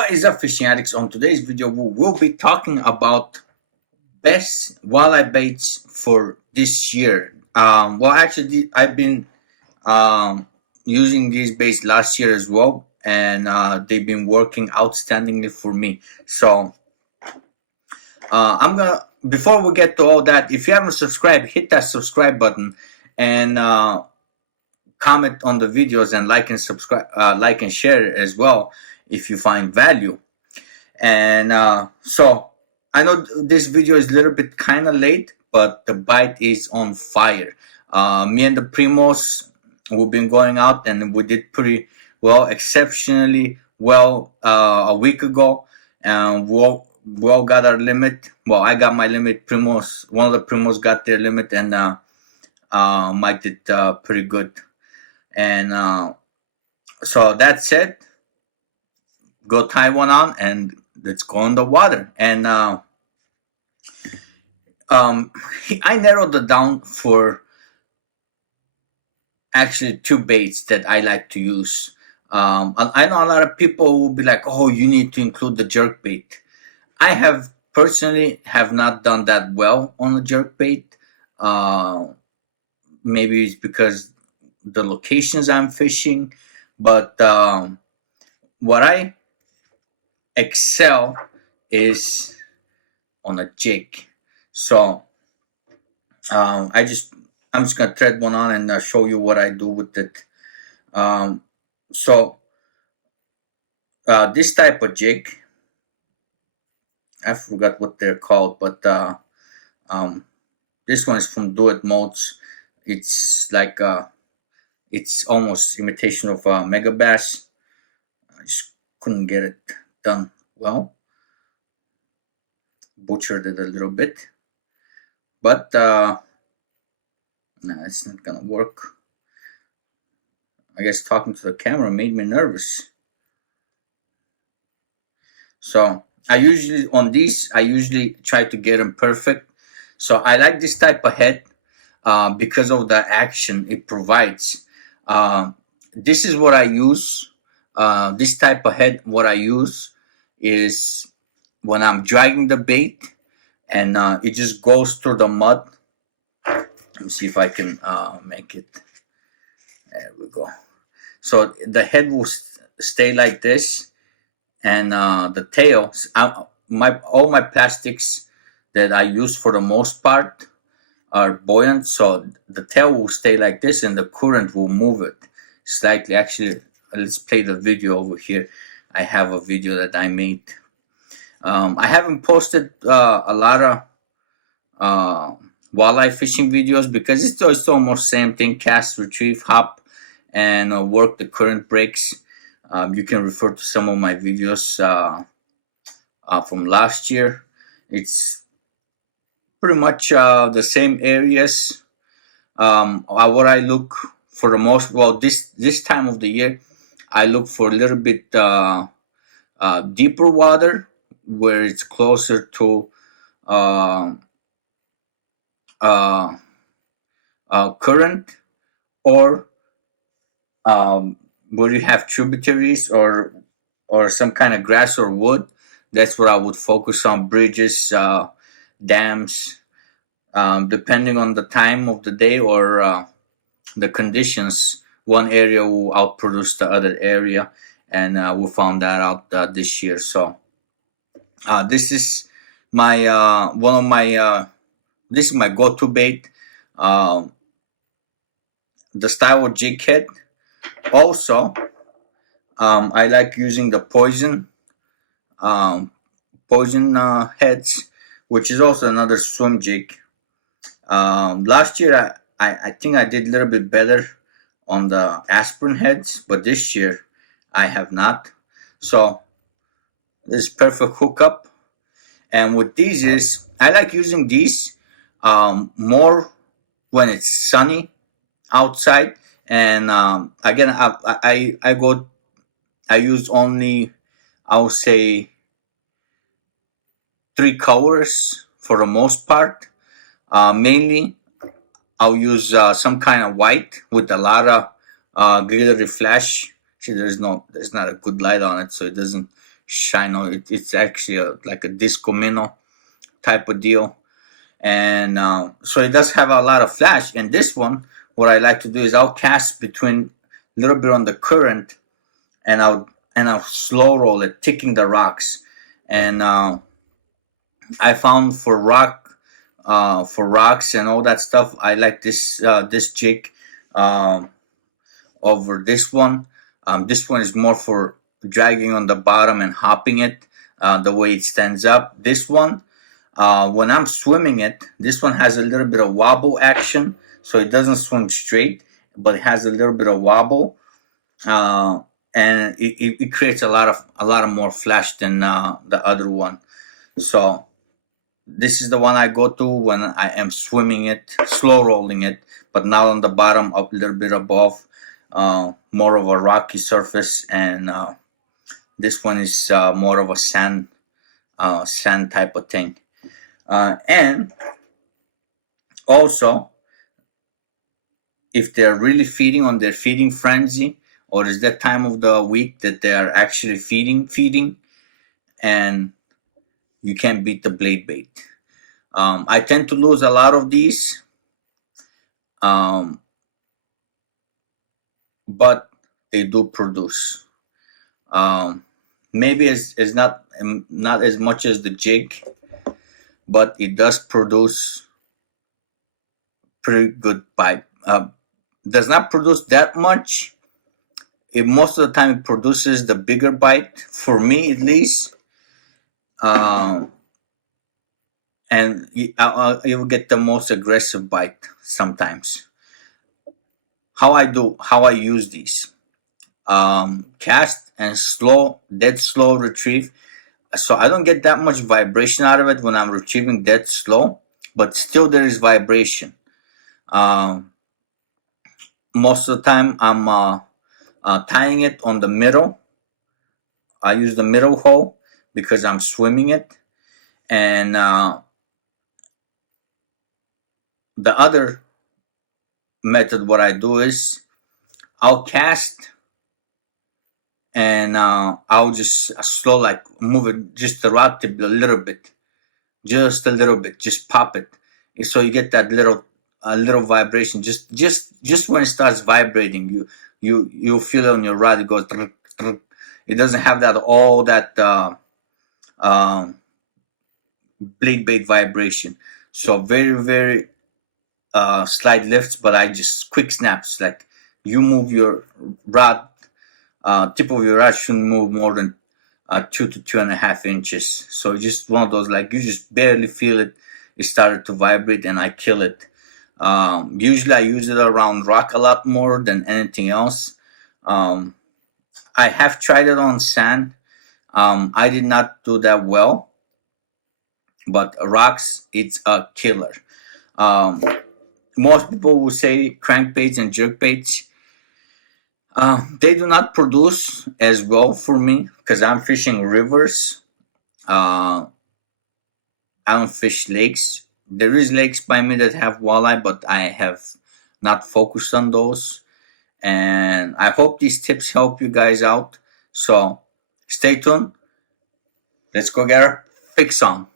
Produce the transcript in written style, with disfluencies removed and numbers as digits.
What is up, fishing addicts? On today's video, we will be talking about best walleye baits for this year. Well, actually, I've been using these baits last year as well, and they've been working outstandingly for me. So I'm gonna, before we get to all that, if you haven't subscribed, hit that subscribe button and comment on the videos and like and subscribe, like and share as well if you find value. And so I know this video is a little bit kind of late, but the bite is on fire. Me and the Primos, we've been going out and we did pretty well, exceptionally well a week ago, and we all got our limit. Well, I got my limit. One of the Primos got their limit, and Mike did pretty good. And so that said, go tie one on and let's go in the water. And I narrowed it down for actually two baits that I like to use. I know a lot of people will be like, oh, you need to include the jerk bait. I have personally have not done that well on the jerk bait. Maybe it's because the locations I'm fishing, but what I excel is on a jig. So I'm just gonna thread one on and show you what I do with it. So this type of jig, I forgot what they're called, but this one is from Do It Modes. It's like it's almost imitation of Mega Bass. I just couldn't get it done well. Butchered it a little bit, but nah, it's not gonna work. I guess talking to the camera made me nervous. So I usually try to get them perfect. So I like this type of head because of the action it provides. This is what I use. This type of head, what I use is when I'm dragging the bait and it just goes through the mud. Let me see if I can make it. There we go. So the head will stay like this, and the tail, all my plastics that I use for the most part are buoyant, so the tail will stay like this and the current will move it slightly. Actually, let's play the video over here. I have a video that I made. I haven't posted a lot of walleye fishing videos because it's almost same thing: cast, retrieve, hop, and work the current breaks. You can refer to some of my videos from last year. It's pretty much the same areas. What I look for the most, well, this time of the year, I look for a little bit deeper water where it's closer to current, or where you have tributaries or some kind of grass or wood. That's what I would focus on. Bridges, dams, depending on the time of the day or the conditions, one area will outproduce the other area, and we found that out this year. So this is my this is my go-to bait, the style of jig head. Also, I like using the poison heads, which is also another swim jig. Last year I think I did a little bit better on the aspirin heads, but this year I have not. So this is perfect hookup. And with these is, I like using these more when it's sunny outside. And again, I use only, I would say, 3 colors for the most part. Mainly I'll use some kind of white with a lot of glittery flash. See, there's not a good light on it, so it doesn't shine on it. It's actually like a disco minnow type of deal. And so it does have a lot of flash. And this one, what I like to do is I'll cast between a little bit on the current, and I'll slow roll it, ticking the rocks. And I found for rocks and all that stuff, I like this jig over this one. This one is more for dragging on the bottom and hopping it, the way it stands up. This one, when I'm swimming it, this one has a little bit of wobble action, so it doesn't swim straight, but it has a little bit of wobble, and it creates a lot of more flash than the other one. So this is the one I go to when I am swimming it, slow rolling it, but not on the bottom, up a little bit above, more of a rocky surface, and this one is more of a sand type of thing. And also, if they're really feeding on their feeding frenzy, or is that time of the week that they are actually feeding, and you can't beat the blade bait. I tend to lose a lot of these, but they do produce. Maybe it's not as much as the jig, but it does produce pretty good bite. Does not produce that much. Most of the time it produces the bigger bite, for me at least. And you will get the most aggressive bite sometimes. How I use these. Cast and dead slow retrieve. So I don't get that much vibration out of it when I'm retrieving dead slow, but still there is vibration. Most of the time I'm tying it on the middle. I use the middle hole because I'm swimming it. And the other method, what I do is I'll cast, and I'll just move it, just the rod tip a little bit, just pop it, so you get that little vibration. Just when it starts vibrating, you feel it on your rod. It goes. It doesn't have all that blade bait vibration. So very, very slight lifts, but I just quick snaps. Like you move your rod, tip of your rod shouldn't move more than 2 to 2.5 inches. So just one of those, like you just barely feel it. It started to vibrate, and I kill it. Usually I use it around rock a lot more than anything else. I have tried it on sand. I did not do that well, but rocks, it's a killer. Most people will say crankbaits and jerkbaits. They do not produce as well for me because I'm fishing rivers. I don't fish lakes. There is lakes by me that have walleye, but I have not focused on those. And I hope these tips help you guys out. So stay tuned. Let's go get our fix on.